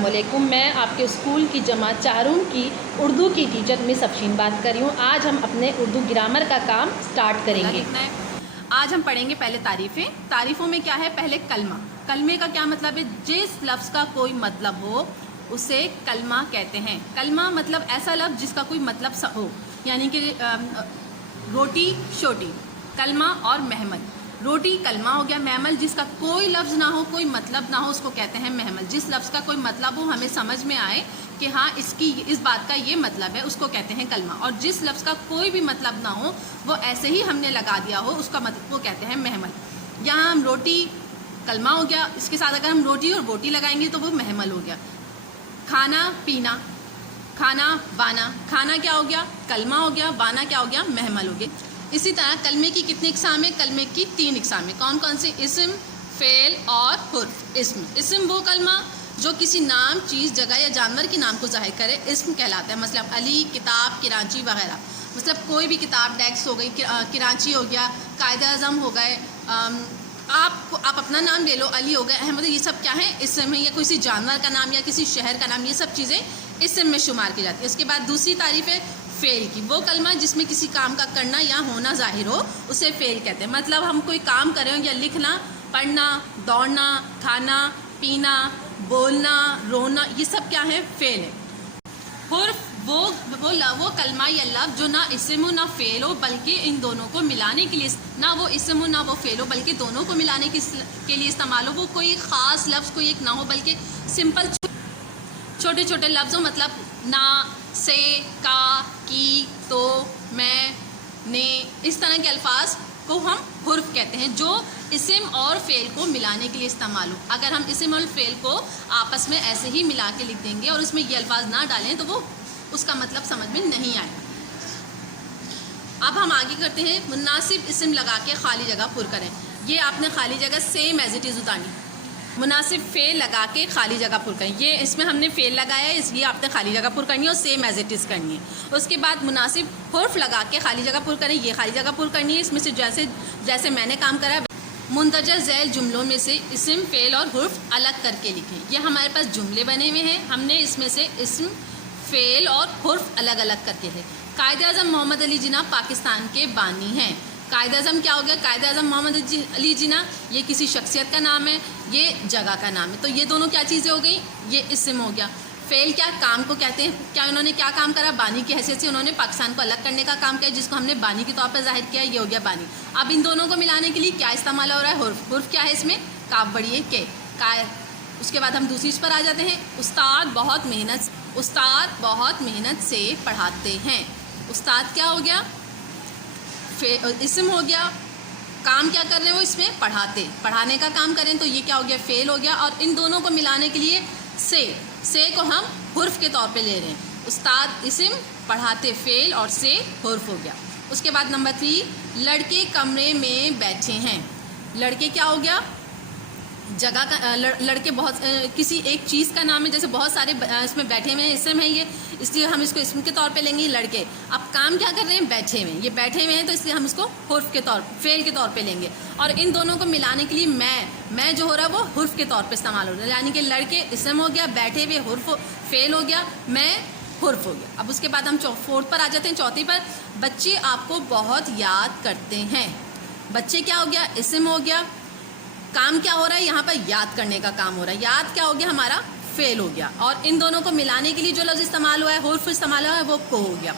السلام علیکم. میں آپ کے اسکول کی جماعت چارون کی اردو کی ٹیچر مس افشین بات کر رہی ہوں. آج ہم اپنے اردو گرامر کا کام سٹارٹ کریں گے. آج ہم پڑھیں گے پہلے تعریفیں. تعریفوں میں کیا ہے؟ پہلے کلمہ. کلمے کا کیا مطلب ہے؟ جس لفظ کا کوئی مطلب ہو اسے کلمہ کہتے ہیں. کلمہ مطلب ایسا لفظ جس کا کوئی مطلب ہو، یعنی کہ روٹی شوٹی، کلمہ اور محمل. روٹی کلمہ ہو گیا. محمل جس کا کوئی لفظ نہ ہو، کوئی مطلب نہ ہو، اس کو کہتے ہیں محمل. جس لفظ کا کوئی مطلب ہو، ہمیں سمجھ میں آئے کہ ہاں اس بات کا یہ مطلب ہے، اس کو کہتے ہیں کلمہ. اور جس لفظ کا کوئی بھی مطلب نہ ہو، وہ ایسے ہی ہم نے لگا دیا ہو، اس کا مطلب وہ کہتے ہیں محمل. یہاں ہم روٹی کلمہ ہو گیا، اس کے ساتھ اگر ہم روٹی اور بوٹی لگائیں گے تو وہ محمل ہو گیا. کھانا پینا، کھانا بانا. کھانا کیا ہو گیا؟ کلمہ ہو گیا. بانا کیا ہو گیا؟ محمل ہو گیا. اسی طرح کلمے کی کتنی اقسام ہیں؟ کلمے کی 3 اقسام ہیں. کون کون سے؟ اسم، فعل اور حرف. اسم وہ کلمہ جو کسی نام، چیز، جگہ یا جانور کے نام کو ظاہر کرے، اسم کہلاتا ہے. مثلا علی، کتاب، کراچی وغیرہ. مطلب کوئی بھی کتاب، ڈیسک ہو گئی، کراچی ہو گیا، قائد اعظم ہو گئے. آپ اپنا نام لے لو، علی ہو گئے، احمد، یہ سب کیا ہے؟ اسم ہے. یا کسی جانور کا نام یا کسی شہر کا نام، یہ سب چیزیں اسم میں شمار کی جاتی ہے. اس کے بعد دوسری تعریف ہے فعل کی. وہ کلمہ جس میں کسی کام کا کرنا یا ہونا ظاہر ہو، اسے فعل کہتے ہیں. مطلب ہم کوئی کام کر رہے ہوں، یا لکھنا، پڑھنا، دوڑنا، کھانا پینا، بولنا، رونا، یہ سب کیا ہے؟ فعل ہے. حرف وہ کلمہ یا لفظ جو نہ اسم ہو نہ فعل ہو، بلکہ ان دونوں کو ملانے کے لیے، نہ وہ اسم ہو نہ وہ فعل ہو، بلکہ دونوں کو ملانے کے لیے استعمال ہو. وہ کوئی خاص لفظ کوئی ایک نہ ہو، بلکہ سمپل چھوٹے چھوٹے لفظ ہو. مطلب نہ، سے، کا، کی، تو، میں، نے، اس طرح کے الفاظ کو ہم حرف کہتے ہیں، جو اسم اور فعل کو ملانے کے لیے استعمال ہو. اگر ہم اسم اور فعل کو آپس میں ایسے ہی ملا کے لکھ دیں گے اور اس میں یہ الفاظ نہ ڈالیں تو وہ اس کا مطلب سمجھ میں نہیں آئے. اب ہم آگے کرتے ہیں. مناسب اسم لگا کے خالی جگہ پر کریں. یہ آپ نے خالی جگہ سیم ایز اٹ از اتارنی. مناسب فعل لگا کے خالی جگہ پر کریں. یہ اس میں ہم نے فعل لگایا ہے، اس لیے آپ نے خالی جگہ پر کرنی ہے اور سیم ایز اٹ از کرنی ہے. اس کے بعد مناسب حرف لگا کے خالی جگہ پر کریں. یہ خالی جگہ پر کرنی ہے. اس میں سے جیسے میں نے کام کرا ہے. مندرجہ ذیل جملوں میں سے اسم، فعل اور حرف الگ کر کے لکھیں. یہ ہمارے پاس جملے بنے ہوئے ہیں، ہم نے اس میں سے اسم، فعل اور حرف الگ الگ کر کے ہے. قائد اعظم محمد علی جناح پاکستان کے بانی ہیں. قائد اعظم کیا ہو گیا؟ قائد اعظم محمد علی جناح یہ کسی شخصیت کا نام ہے، یہ جگہ کا نام ہے. تو یہ دونوں کیا چیزیں ہو گئیں؟ یہ اسم ہو گیا. فعل کیا؟ کام کو کہتے ہیں. کیا انہوں نے کیا کام کرا؟ بانی کی حیثیت سے انہوں نے پاکستان کو الگ کرنے کا کام کیا، جس کو ہم نے بانی کے طور پر ظاہر کیا. یہ ہو گیا بانی. اب ان دونوں کو ملانے کے لیے کیا استعمال ہو رہا ہے؟ حرف. حرف کیا ہے اس میں؟ کاف بڑی ہے کے. اس کے بعد ہم دوسری اس پر آ جاتے ہیں. استاد بہت محنت سے پڑھاتے ہیں. استاد کیا ہو گیا؟ اسم ہو گیا. کام کیا کر رہے ہیں وہ اس میں؟ پڑھانے کا کام کریں تو یہ کیا ہو گیا؟ فعل ہو گیا. اور ان دونوں کو ملانے کے لیے سے کو ہم حرف کے طور پہ لے رہے ہیں. استاد اسم، پڑھاتے فعل اور سے حرف ہو گیا. اس کے بعد نمبر 3، لڑکے کمرے میں بیٹھے ہیں. لڑکے کیا ہو گیا؟ جگہ کا. لڑکے بہت کسی ایک چیز کا نام ہے، جیسے بہت سارے اس میں بیٹھے ہوئے ہیں، اسم ہے یہ، اس لیے ہم اس کو اسم کے طور پہ لیں گے. لڑکے اب کام کیا کر رہے ہیں؟ بیٹھے ہوئے ہیں. یہ بیٹھے ہوئے ہیں تو اس لیے ہم اس کو حرف کے طور فعل کے طور پہ لیں گے. اور ان دونوں کو ملانے کے لیے میں جو ہو رہا ہے وہ حرف کے طور پہ استعمال ہو رہا ہے. یعنی کہ لڑکے اسم ہو گیا، بیٹھے ہوئے حرف فعل ہو گیا، میں حرف ہو گیا. اب اس کے بعد ہم 4 پر آ جاتے ہیں. چوتھی پر، بچے آپ کو بہت یاد کرتے ہیں. بچے کیا ہو گیا؟ اسم ہو گیا. کام کیا ہو رہا ہے یہاں پر؟ یاد کرنے کا کام ہو رہا ہے. یاد کیا ہو گیا ہمارا؟ فعل ہو گیا. اور ان دونوں کو ملانے کے لیے جو لفظ استعمال ہوا ہے، حرف استعمال ہوا ہے، وہ کو ہو گیا.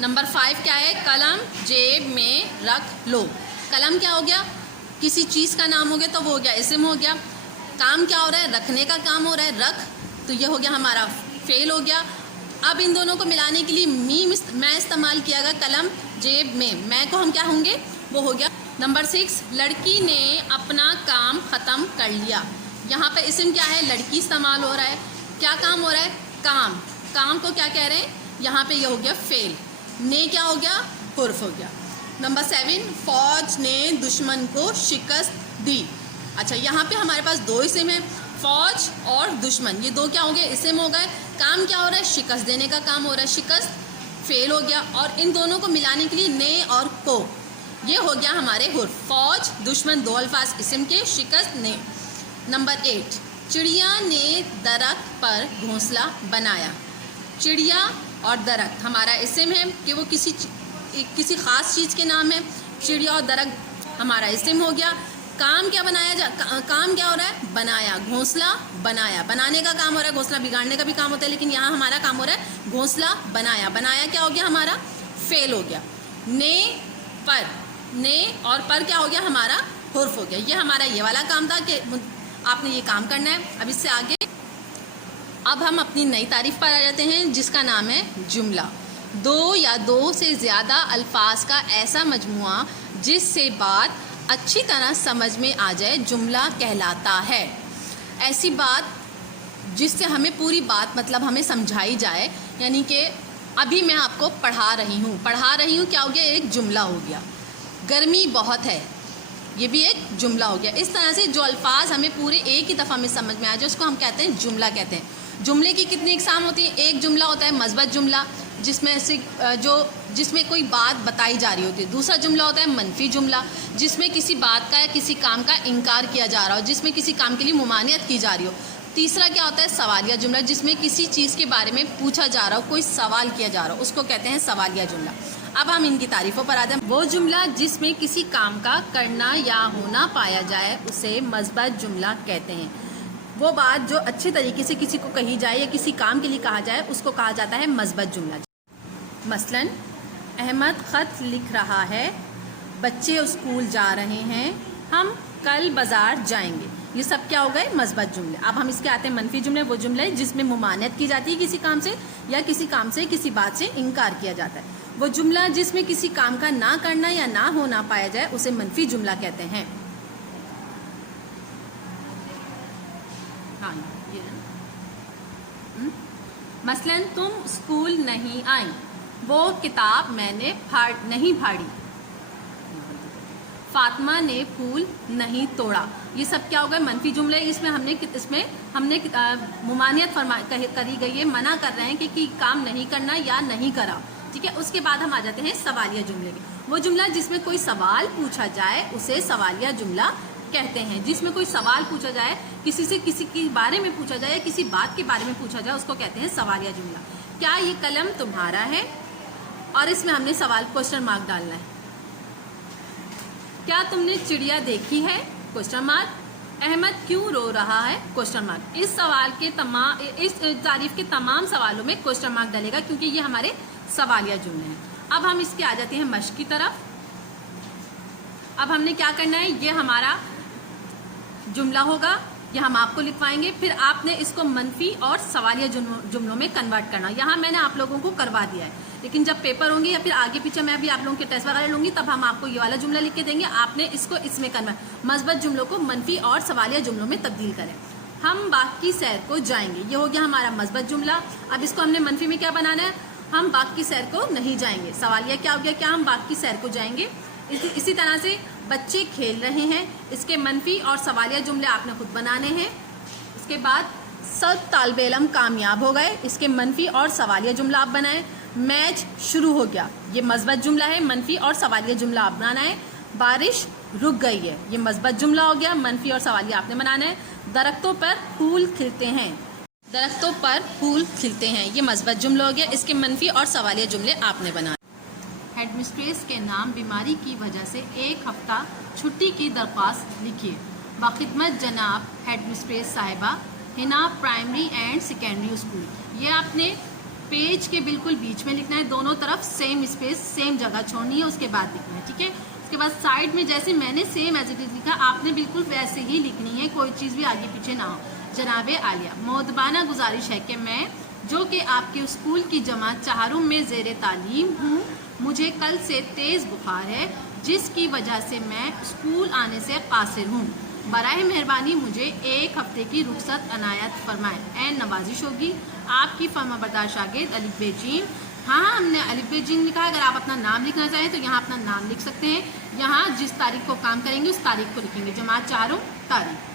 نمبر 5 کیا ہے؟ قلم جیب میں رکھ لو. قلم کیا ہو گیا؟ کسی چیز کا نام ہو گیا تو وہ ہو گیا اسم ہو گیا. کام کیا ہو رہا ہے؟ رکھنے کا کام ہو رہا ہے، رکھ، تو یہ ہو گیا ہمارا فعل ہو گیا. اب ان دونوں کو ملانے کے لیے میں استعمال کیا گیا. قلم جیب میں کو ہم کیا ہوں گے؟ وہ ہو گیا. نمبر 6، لڑکی نے اپنا کام ختم کر لیا. یہاں پہ اسم کیا ہے؟ لڑکی استعمال ہو رہا ہے. کیا کام ہو رہا ہے؟ کام کو کیا کہہ رہے ہیں؟ یہاں پہ یہ ہو گیا فعل. نے کیا ہو گیا؟ حرف ہو گیا. نمبر 7، فوج نے دشمن کو شکست دی. اچھا، یہاں پہ ہمارے پاس 2 اسم ہیں، فوج اور دشمن. یہ 2 کیا ہو گئے؟ اسم ہو گئے. کام کیا ہو رہا ہے؟ شکست دینے کا کام ہو رہا ہے. شکست فعل ہو گیا. اور ان دونوں کو ملانے کے لیے نے اور کو، یہ ہو گیا ہمارے حرف. فوج، دشمن 2 الفاظ اسم کے، شکست نے. نمبر 8، چڑیا نے درخت پر گھونسلہ بنایا. چڑیا اور درخت ہمارا اسم ہے کہ وہ کسی خاص چیز کے نام ہے. چڑیا اور درخت ہمارا اسم ہو گیا. کام کیا ہو رہا ہے؟ بنایا. گھونسلہ بنایا. بنانے کا کام ہو رہا ہے. گھونسلہ بگاڑنے کا بھی کام ہوتا ہے، لیکن یہاں ہمارا کام ہو رہا ہے گھونسلہ بنایا. بنایا کیا ہو گیا؟ ہمارا فعل ہو گیا. نے اور پر کیا ہو گیا؟ ہمارا حرف ہو گیا. یہ ہمارا یہ والا کام تھا کہ آپ نے یہ کام کرنا ہے. اب اس سے آگے اب ہم اپنی نئی تعریف پر آ جاتے ہیں، جس کا نام ہے جملہ. دو یا دو سے زیادہ الفاظ کا ایسا مجموعہ جس سے بات اچھی طرح سمجھ میں آ جائے جملہ کہلاتا ہے. ایسی بات جس سے ہمیں پوری بات مطلب ہمیں سمجھائی جائے، یعنی کہ ابھی میں آپ کو پڑھا رہی ہوں کیا ہو گیا؟ ایک جملہ ہو گیا. گرمی بہت ہے، یہ بھی ایک جملہ ہو گیا. اس طرح سے جو الفاظ ہمیں پورے ایک ہی دفعہ میں سمجھ میں آ جائے اس کو ہم کہتے ہیں جملہ کہتے ہیں. جملے کی کتنی اقسام ہوتی ہیں؟ ایک جملہ ہوتا ہے مثبت جملہ، جس میں کوئی بات بتائی جا رہی ہوتی ہے. دوسرا جملہ ہوتا ہے منفی جملہ، جس میں کسی بات کا یا کسی کام کا انکار کیا جا رہا ہو، جس میں کسی کام کے لیے ممانعت کی جا رہی ہو. تیسرا کیا ہوتا ہے؟ سوالیہ جملہ، جس میں کسی چیز کے بارے میں پوچھا جا رہا ہو، کوئی سوال کیا جا رہا ہو، اس کو کہتے ہیں سوالیہ جملہ. اب ہم ان کی تعریفوں پر آتے ہیں. وہ جملہ جس میں کسی کام کا کرنا یا ہونا پایا جائے اسے مثبت جملہ کہتے ہیں. وہ بات جو اچھے طریقے سے کسی کو کہی جائے یا کسی کام کے لیے کہا جائے اس کو کہا جاتا ہے مثبت جملہ. مثلاً احمد خط لکھ رہا ہے، بچے اسکول جا رہے ہیں، ہم کل بازار جائیں گے. یہ سب کیا ہو گئے؟ مثبت جملے. اب ہم اس کے آتے ہیں منفی جملے. وہ جملے جس میں ممانعت کی جاتی ہے کسی کام سے یا کسی کام سے کسی بات سے انکار کیا جاتا ہے. وہ جملہ جس میں کسی کام کا نہ کرنا یا نہ ہونا پایا جائے اسے منفی جملہ کہتے ہیں. مثلاً تم اسکول نہیں آئیں، وہ کتاب میں نے نہیں پھاڑی، فاطمہ نے پھول نہیں توڑا. یہ سب کیا ہو گئے؟ منفی جملے. اس میں ہم نے ممانعت کری گئی ہے، منع کر رہے ہیں کہ کام نہیں کرنا یا نہیں کرا. ٹھیک ہے. اس کے بعد ہم آ جاتے ہیں سوالیہ جملے کے. وہ جملہ جس میں کوئی سوال پوچھا جائے اسے سوالیہ جملہ کہتے ہیں. جس میں کوئی سوال پوچھا جائے، کسی سے کسی کے بارے میں پوچھا جائے یا کسی بات کے بارے میں پوچھا جائے، اس کو کہتے ہیں سوالیہ جملہ. کیا یہ قلم تمہارا ہے؟ اور اس میں ہم نے سوال کوسچن مارک ڈالنا ہے. کیا تم نے چڑیا دیکھی ہے؟ Question mark. احمد کیوں رو رہا ہے؟ Question mark. اس تعریف کے تمام سوالوں میں کوسچن مارک ڈلے گا کیونکہ یہ ہمارے سوالیہ جملے ہیں. اب ہم اس کے آ جاتے ہیں مشق کی طرف. اب ہم نے کیا کرنا ہے؟ یہ ہمارا جملہ ہوگا، یہ ہم آپ کو لکھوائیں گے، پھر آپ نے اس کو منفی اور سوالیہ جملوں میں کنورٹ کرنا. یہاں میں نے آپ لوگوں کو کروا دیا ہے، لیکن جب پیپر ہوں گے یا پھر آگے پیچھے میں بھی آپ لوگوں کے ٹیسٹ وغیرہ لوں گی تب ہم آپ کو یہ والا جملہ لکھ کے دیں گے. آپ نے اس کو اس میں کنورٹ، مثبت جملوں کو منفی اور سوالیہ جملوں میں تبدیل کریں. ہم باغ کی سیر کو جائیں گے، یہ ہو گیا ہمارا مثبت جملہ. اب اس کو ہم نے منفی میں کیا بنانا ہے؟ ہم باغ کی سیر کو نہیں جائیں گے. سوالیہ کیا ہو گیا؟ کیا ہم باغ کی سیر کو جائیں گے. اسی طرح سے بچے کھیل رہے ہیں، اس کے منفی اور سوالیہ جملے آپ نے خود بنانے ہیں. اس کے بعد سب طالب علم کامیاب ہو گئے، اس کے منفی اور سوالیہ جملہ آپ بنائیں. میچ شروع ہو گیا، یہ مثبت جملہ ہے، منفی اور سوالیہ جملہ آپ بنانا ہے. بارش رک گئی ہے، یہ مثبت جملہ ہو گیا، منفی اور سوالیہ آپ نے بنانا ہے. درختوں پر پھول کھلتے ہیں، درختوں پر پھول کھلتے ہیں، یہ مثبت جملہ ہو گیا، اس کے منفی اور سوالیہ جملے آپ نے بنانے. ہیڈ مسٹریس کے نام بیماری کی وجہ سے 1 ہفتہ چھٹی کی درخواست لکھیے. باخدمت جناب ہیڈ مسٹریس صاحبہ، ہنا پرائمری اینڈ سیکنڈری اسکول. یہ آپ نے پیج کے بالکل بیچ میں لکھنا ہے، دونوں طرف سیم اسپیس سیم جگہ چھوڑنی ہے، اس کے بعد لکھنا ہے. ٹھیک ہے. اس کے بعد سائڈ میں جیسے میں نے سیم ایز اٹ از لکھا آپ نے بالکل ویسے ہی لکھنی ہے، کوئی چیز بھی آگے پیچھے نہ ہو. جناب عالیہ، مؤدبانہ گزارش ہے کہ میں جو کہ آپ کے اسکول کی جماعت 4 میں زیر تعلیم ہوں، مجھے کل سے تیز بخار ہے جس کی وجہ سے میں اسکول آنے سے قاصر ہوں. براہ مہربانی مجھے 1 ہفتے کی رخصت عنایت فرمائیں. این نوازش ہوگی. آپ کی فرمانبردار شاگرد الف ب ج. ہاں ہم نے الف ب ج لکھا ہے، اگر آپ اپنا نام لکھنا چاہیں تو یہاں اپنا نام لکھ سکتے ہیں. یہاں جس تاریخ کو کام کریں گے اس تاریخ کو لکھیں گے، جماعت 4 تاریخ.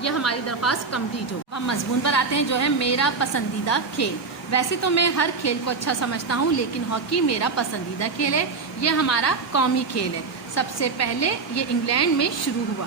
یہ ہماری درخواست کمپلیٹ ہو. ہم مضمون پر آتے ہیں جو ہے میرا پسندیدہ کھیل. ویسے تو میں ہر کھیل کو اچھا سمجھتا ہوں لیکن ہاکی میرا پسندیدہ کھیل ہے. یہ ہمارا قومی کھیل ہے. سب سے پہلے یہ انگلینڈ میں شروع ہوا.